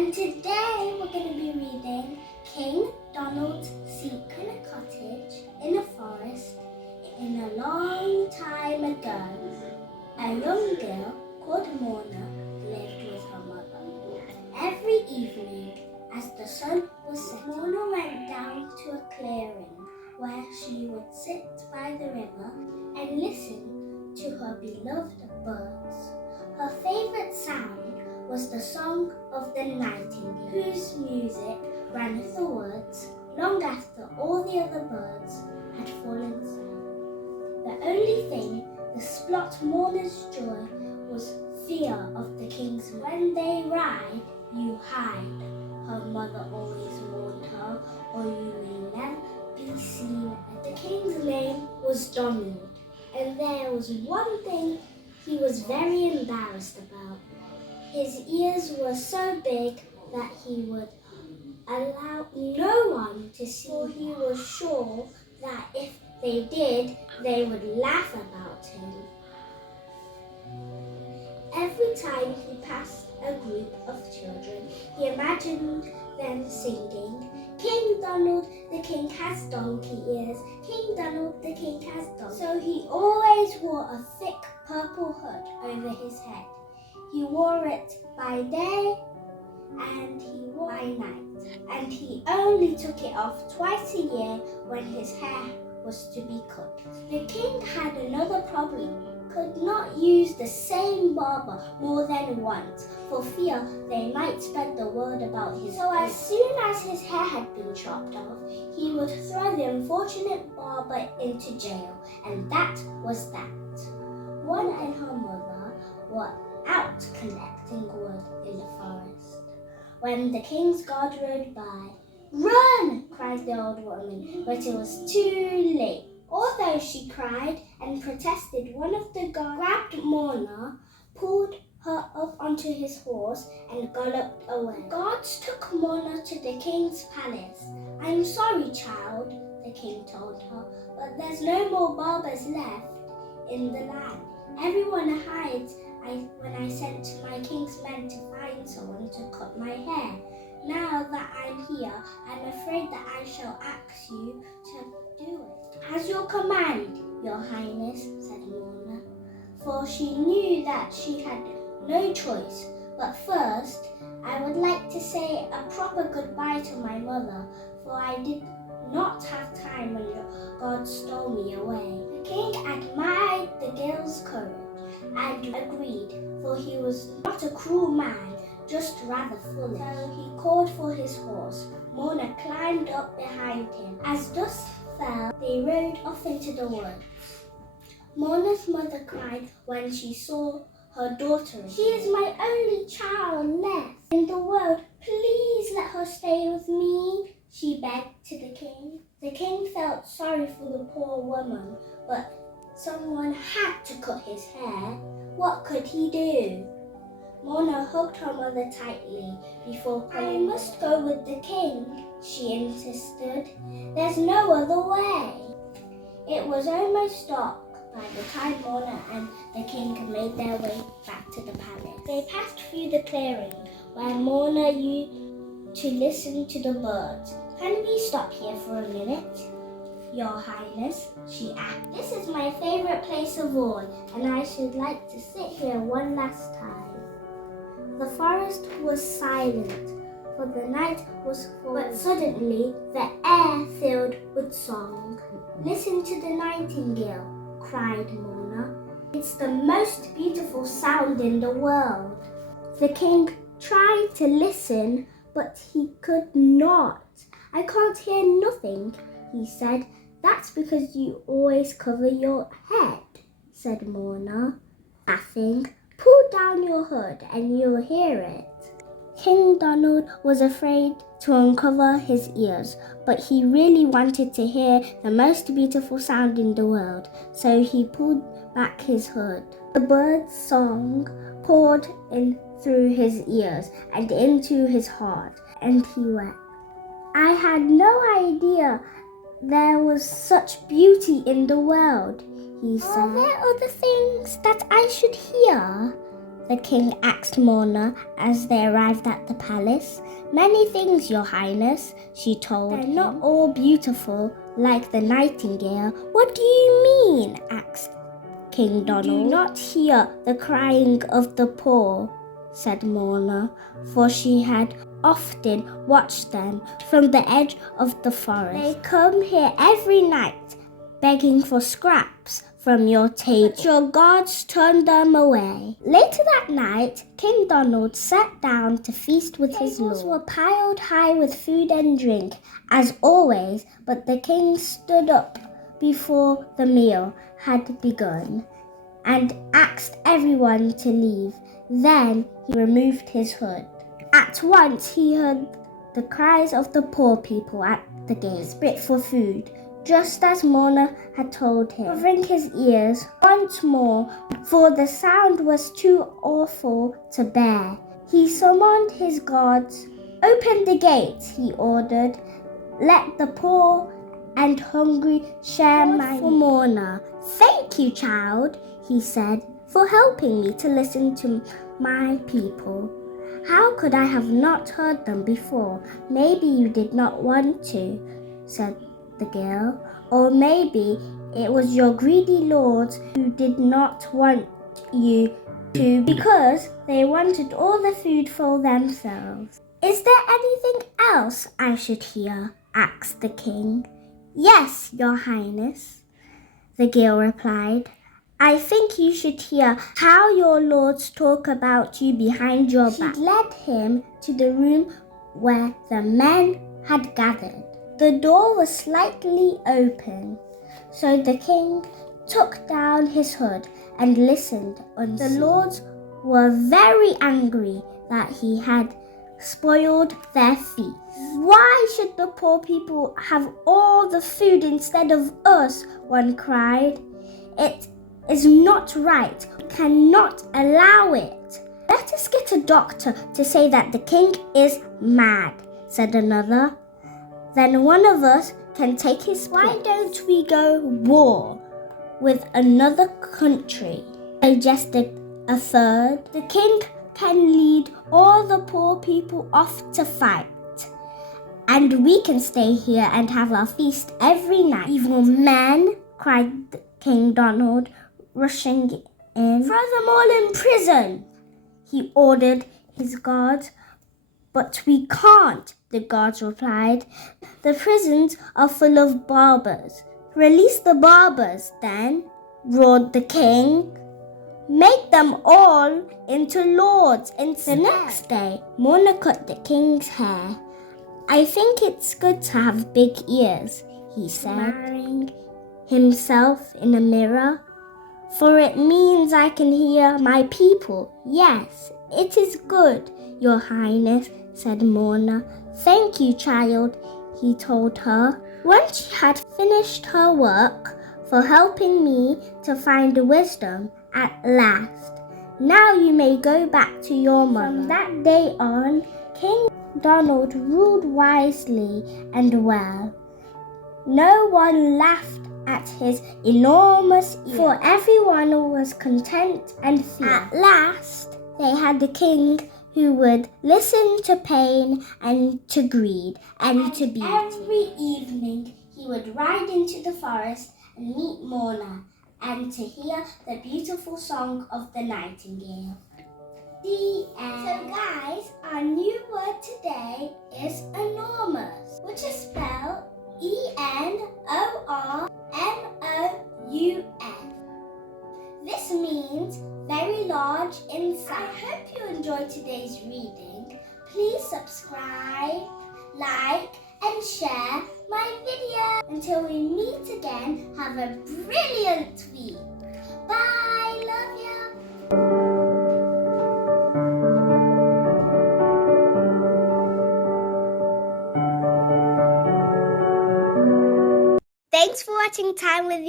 And today we're going to be reading King Donald's Secret. In a cottage in a forest in a long time ago, a young girl called Mona lived with her mother. Every evening, as the sun was setting, Mona went down to a clearing where she would sit by the river and listen to her beloved birds. Her favorite sound was the song of the nightingale, whose music ran with the words long after all the other birds had fallen asleep. The only thing that spoilt Mona's joy was fear of the king's. When they ride, you hide, her mother always warned her, or you may never be seen. The king's name was Donal, and there was one thing he was very embarrassed about. His ears were so big that he would allow no one to see, for he was sure that if they did, they would laugh about him. Every time he passed a group of children, he imagined them singing, "King Donald, the king has donkey ears. King Donald, the king has donkey." So he always wore a thick purple hood over his head. He wore it by day and he wore it by night, and he only took it off twice a year when his hair was to be cut. The king had another problem. He could not use the same barber more than once for fear they might spread the word about his. So as soon as his hair had been chopped off, he would throw the unfortunate barber into jail, and that was that. One and her mother were out collecting wood in the forest when the king's guard rode by. "Run!" cried the old woman, but it was too late. Although she cried and protested, one of the guards grabbed Mona, pulled her up onto his horse, and galloped away. The guards took Mona to the king's palace. "I'm sorry, child," the king told her, "but there's no more barbers left in the land. Everyone hides when I sent my king's men to find someone to cut my hair. Now that I'm here, I'm afraid that I shall ask you to do it." "As your command, your highness," said Mona, for she knew that she had no choice. "But first, I would like to say a proper goodbye to my mother, for I did not have time when God stole me away." The king admired the girl's courage and agreed, for he was not a cruel man, just rather foolish. So he called for his horse. Mona climbed up behind him. As dusk fell, they rode off into the woods. Mona's mother cried when she saw her daughter. "She is my only child left in the world. Please let her stay with me," she begged to the king. The king felt sorry for the poor woman, but someone had to cut his hair. What could he do? Mona hugged her mother tightly before crying. "I must go with the king," she insisted. "There's no other way." It was almost dark by the time Mona and the king made their way back to the palace. They passed through the clearing where Mona used to listen to the birds. "Can we stop here for a minute, your highness?" she asked. "This is my favorite place of all, and I should like to sit here one last time." The forest was silent, for the night was full. But suddenly the air filled with song. "Listen to the nightingale," cried Mona. "It's the most beautiful sound in the world." The king tried to listen, but he could not. "I can't hear nothing," he said. "That's because you always cover your head," said Mona, laughing. "Pull down your hood and you'll hear it." King Donald was afraid to uncover his ears, but he really wanted to hear the most beautiful sound in the world, so he pulled back his hood. The bird's song poured in through his ears and into his heart, and he wept. "I had no idea there was such beauty in the world," he said. "Are there other things that I should hear?" the king asked Mona as they arrived at the palace. Many things, your highness, she told him. They're not all beautiful like the nightingale. What do you mean? Asked King Donal. Do not hear the crying of the poor, said Mona, for she had often watched them from the edge of the forest. They come here every night, begging for scraps from your table. But your guards turned them away. Later that night, King Donald sat down to feast with his lords. Tables were piled high with food and drink, as always, but the king stood up before the meal had begun and asked everyone to leave. Then he removed his hood. At once he heard the cries of the poor people at the gate, desperate for food, just as Mona had told him, covering his ears once more, for the sound was too awful to bear. He summoned his guards. Open the gates, he ordered. Let the poor and hungry share my meal. Mona. Thank you, child, he said, for helping me to listen to my people. How could I have not heard them before? Maybe you did not want to, said the girl. Or maybe it was your greedy lords who did not want you to because they wanted all the food for themselves. Is there anything else I should hear? Asked the king. Yes, your highness, the girl replied. I think you should hear how your lords talk about you behind your back. She led him to the room where the men had gathered. The door was slightly open, so the king took down his hood and listened. The lords were very angry that he had spoiled their feast. Why should the poor people have all the food instead of us? One cried. It is not right. We cannot allow it. Let us get a doctor to say that the king is mad, said another. Then one of us can take his place. Why don't we go war with another country? Suggested a third. The king can lead all the poor people off to fight, and we can stay here and have our feast every night. Evil men, cried King Donald, rushing in. Throw them all in prison, he ordered his guards. But we can't, the guards replied. The prisons are full of barbers. Release the barbers, then, roared the king. Make them all into lords instead. The next day, Mona cut the king's hair. I think it's good to have big ears, he said, admiring himself in a mirror. For it means I can hear my people. Yes, it is good, your highness, said Mona. Thank you, child, he told her. Once she had finished her work for helping me to find wisdom at last. Now you may go back to your mother. From that day on, King Donald ruled wisely and well. No one laughed at his enormous ears, for everyone was content and free. At last, they had a king who would listen to pain and to greed and to beauty. Every evening, he would ride into the forest and meet Mona and to hear the beautiful song of the nightingale. The end. So guys, our new word today is enormous, which is spelled enormous. This means very large in size. I hope you enjoyed today's reading. Please subscribe, like, and share my video. Until we meet again, have a brilliant week. Bye, love you. Thanks for watching Time with